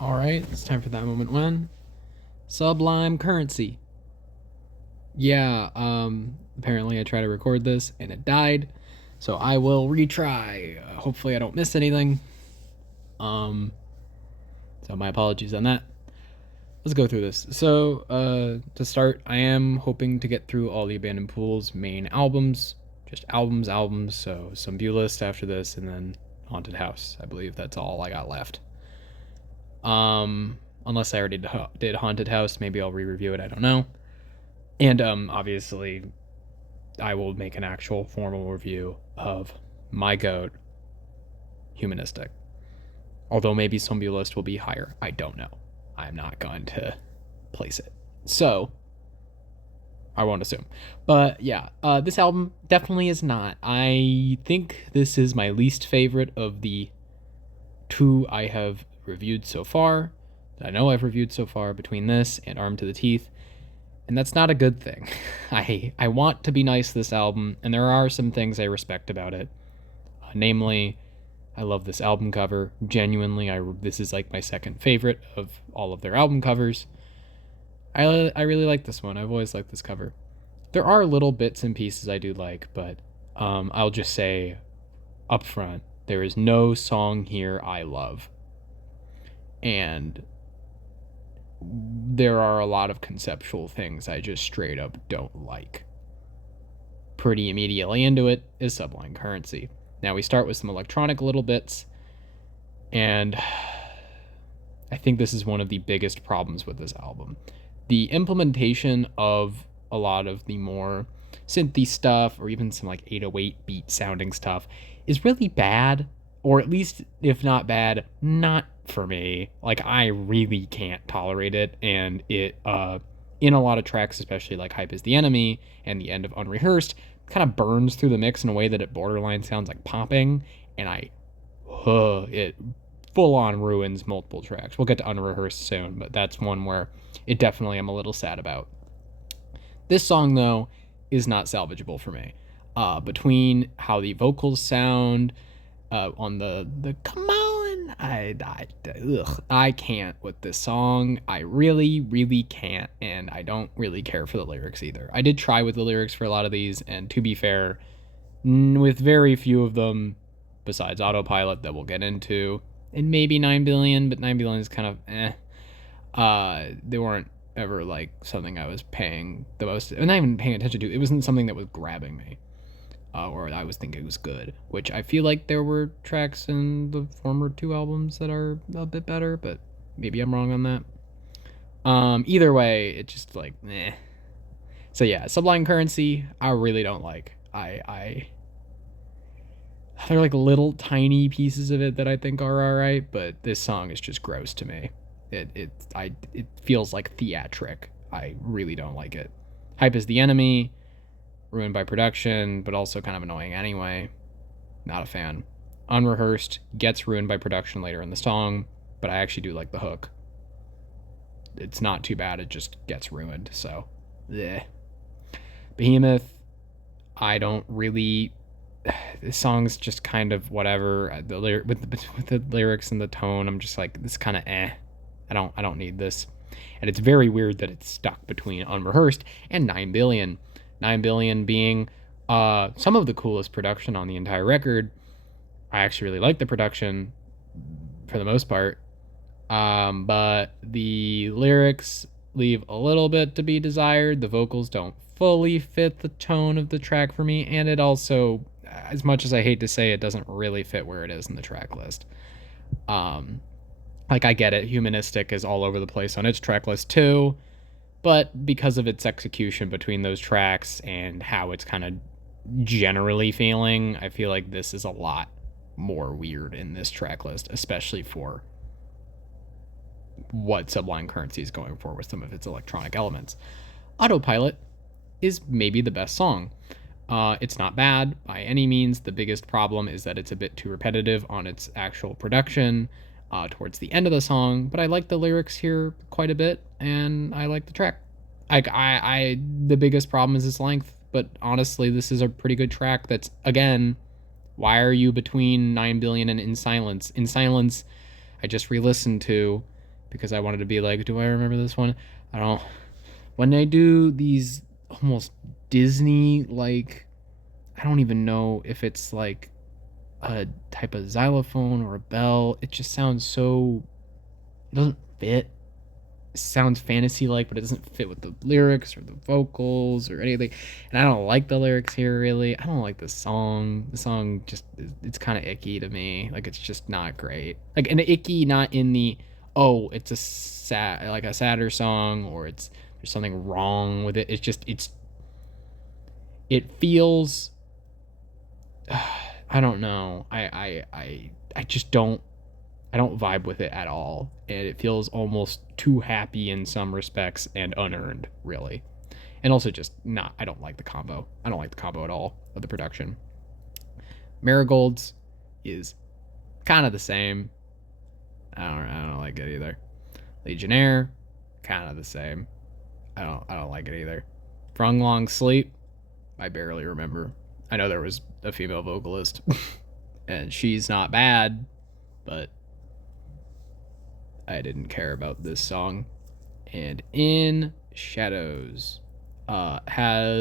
All right, it's time for that moment when Sublime currency. Yeah, apparently I tried to record this and it died, so I will retry. Hopefully I don't miss anything. Um, so my apologies on that. Let's go through this. So, to start, I am hoping to get through all the Abandoned Pool's main albums, just albums. So some view list after this, and then Haunted House. I believe that's all I got left. Unless I already did Haunted House, maybe I'll re-review it. I don't know. And obviously, I will make an actual formal review of my goat, Humanistic. Although maybe some view list will be higher. I don't know. I'm not going to place it. So, I won't assume. But yeah, this album definitely is not. I think this is my least favorite of the two I have reviewed so far. I know I've reviewed so far between this and Armed to the Teeth. And that's not a good thing. I want to be nice to this album, and there are some things I respect about it. Namely, I love this album cover. Genuinely, this is like my second favorite of all of their album covers. I really like this one. I've always liked this cover. There are little bits and pieces I do like, but I'll just say up front, there is no song here I love. And there are a lot of conceptual things I just straight up don't like. Pretty immediately into it is Sublime Currency. Now we start with some electronic little bits, and I think this is one of the biggest problems with this album. The implementation of a lot of the more synthy stuff, or even some like 808 beat sounding stuff, is really bad, or at least, if not bad, not for me. Like, I really can't tolerate it, and it, in a lot of tracks, especially like Hype is the Enemy and the end of Unrehearsed, kind of burns through the mix in a way that it borderline sounds like popping, and it full on ruins multiple tracks. We'll get to Unrehearsed soon, but that's one where it definitely I'm a little sad about. This song, though, is not salvageable for me. Between how the vocals sound, on the come on, I can't with this song. I really can't, and I don't really care for the lyrics either. I did try with the lyrics for a lot of these, and to be fair, with very few of them, besides Autopilot that we'll get into, and maybe 9 billion, but 9 billion is kind of they weren't ever like something I was paying the most, and not even paying attention to. It wasn't something that was grabbing me. Or I was thinking it was good, which I feel like there were tracks in the former two albums that are a bit better, but maybe I'm wrong on that. Either way, it just like, meh. So yeah, Sublime Currency, I really don't like. There are like little tiny pieces of it that I think are alright, but this song is just gross to me. It feels like theatric. I really don't like it. Hype is the Enemy, ruined by production, but also kind of annoying anyway. Not a fan. Unrehearsed gets ruined by production later in the song, but I actually do like the hook. It's not too bad, it just gets ruined, so bleh. Behemoth, I don't really. This song's just kind of whatever. With the lyrics and the tone, I'm just like, this kind of I don't need this, and it's very weird that it's stuck between Unrehearsed and 9 billion. 9 billion being some of the coolest production on the entire record. I actually really like the production for the most part, but the lyrics leave a little bit to be desired. The vocals don't fully fit the tone of the track for me, and it also, as much as I hate to say, it doesn't really fit where it is in the track list. Like, I get it, Humanistic is all over the place on its track list too, but because of its execution between those tracks and how it's kind of generally feeling, I feel like this is a lot more weird in this track list, especially for what Sublime Currency is going for with some of its electronic elements. Autopilot is maybe the best song. It's not bad by any means. The biggest problem is that it's a bit too repetitive on its actual production towards the end of the song, but I like the lyrics here quite a bit, and I like the track. The biggest problem is its length, but honestly, this is a pretty good track. That's, again, why are you between 9 billion and In Silence? In Silence, I just re-listened to, because I wanted to be like, do I remember this one? I don't. When they do these almost Disney like, I don't even know if it's like a type of xylophone or a bell. It just sounds so. It doesn't fit. It sounds fantasy like, but it doesn't fit with the lyrics or the vocals or anything. And I don't like the lyrics here really. I don't like the song. The song just it's kind of icky to me. Like it's just not great. Like an icky, not in the oh, it's a sad like a sadder song or it's there's something wrong with it. It's just it feels I don't know. I just don't vibe with it at all, and it feels almost too happy in some respects and unearned, really. And also just not. I don't like the combo. I don't like the combo at all of the production. Marigold's is kind of the same. I don't like it either. Legionnaire, kind of the same. I don't like it either. Frung Long Sleep, I barely remember. I know there was a female vocalist, and she's not bad, but I didn't care about this song. And In Shadows, I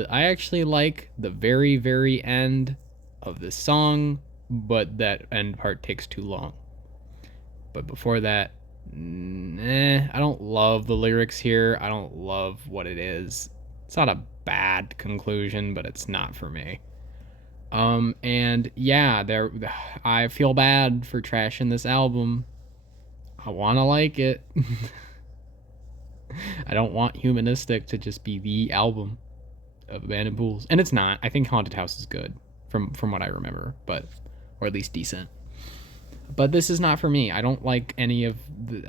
actually like the very end of this song, but that end part takes too long. But before that, I don't love the lyrics here. I don't love what it is. It's not a bad conclusion, but it's not for me. And yeah, I feel bad for trashing this album. I want to like it. I don't want Humanistic to just be the album of Abandoned Pools, and it's not. I think Haunted House is good from what I remember, but or at least decent. But this is not for me. I don't like any of the.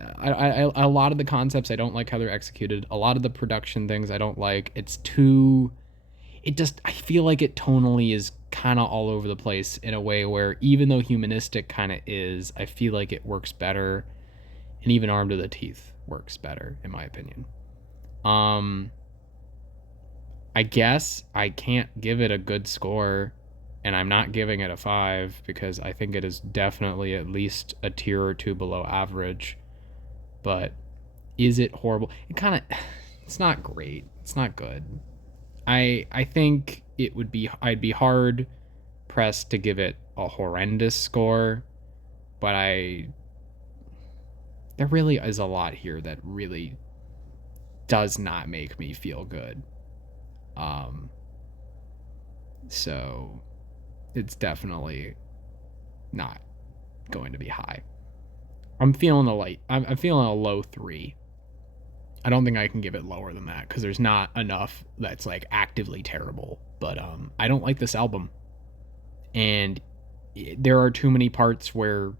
A lot of the concepts I don't like how they're executed. A lot of the production things I don't like. It's too. It just I feel like it tonally is kind of all over the place in a way where even though Humanistic kind of is, I feel like it works better, and even Armed to the Teeth works better in my opinion. Um, I guess I can't give it a good score, and I'm not giving it a 5 because I think it is definitely at least a tier or two below average. But is it horrible? It kind of it's not great. It's not good. I think I'd be hard pressed to give it a horrendous score, but there really is a lot here that really does not make me feel good. Um so it's definitely not going to be high. I'm feeling a low 3. I don't think I can give it lower than that because there's not enough that's like actively terrible. But I don't like this album, and there are too many parts where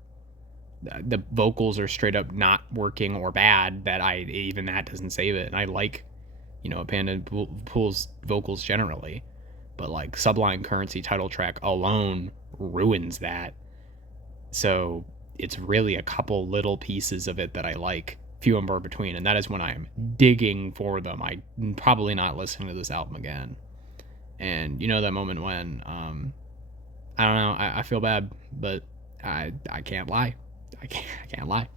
the vocals are straight up not working or bad that even that doesn't save it. And I like, Abandoned Pool's vocals generally, but like Sublime Currency title track alone ruins that. So it's really a couple little pieces of it that I like, few and far between, and that is when I'm digging for them. I'm probably not listening to this album again. And that moment when I don't know, I feel bad, but I can't lie. I can't lie.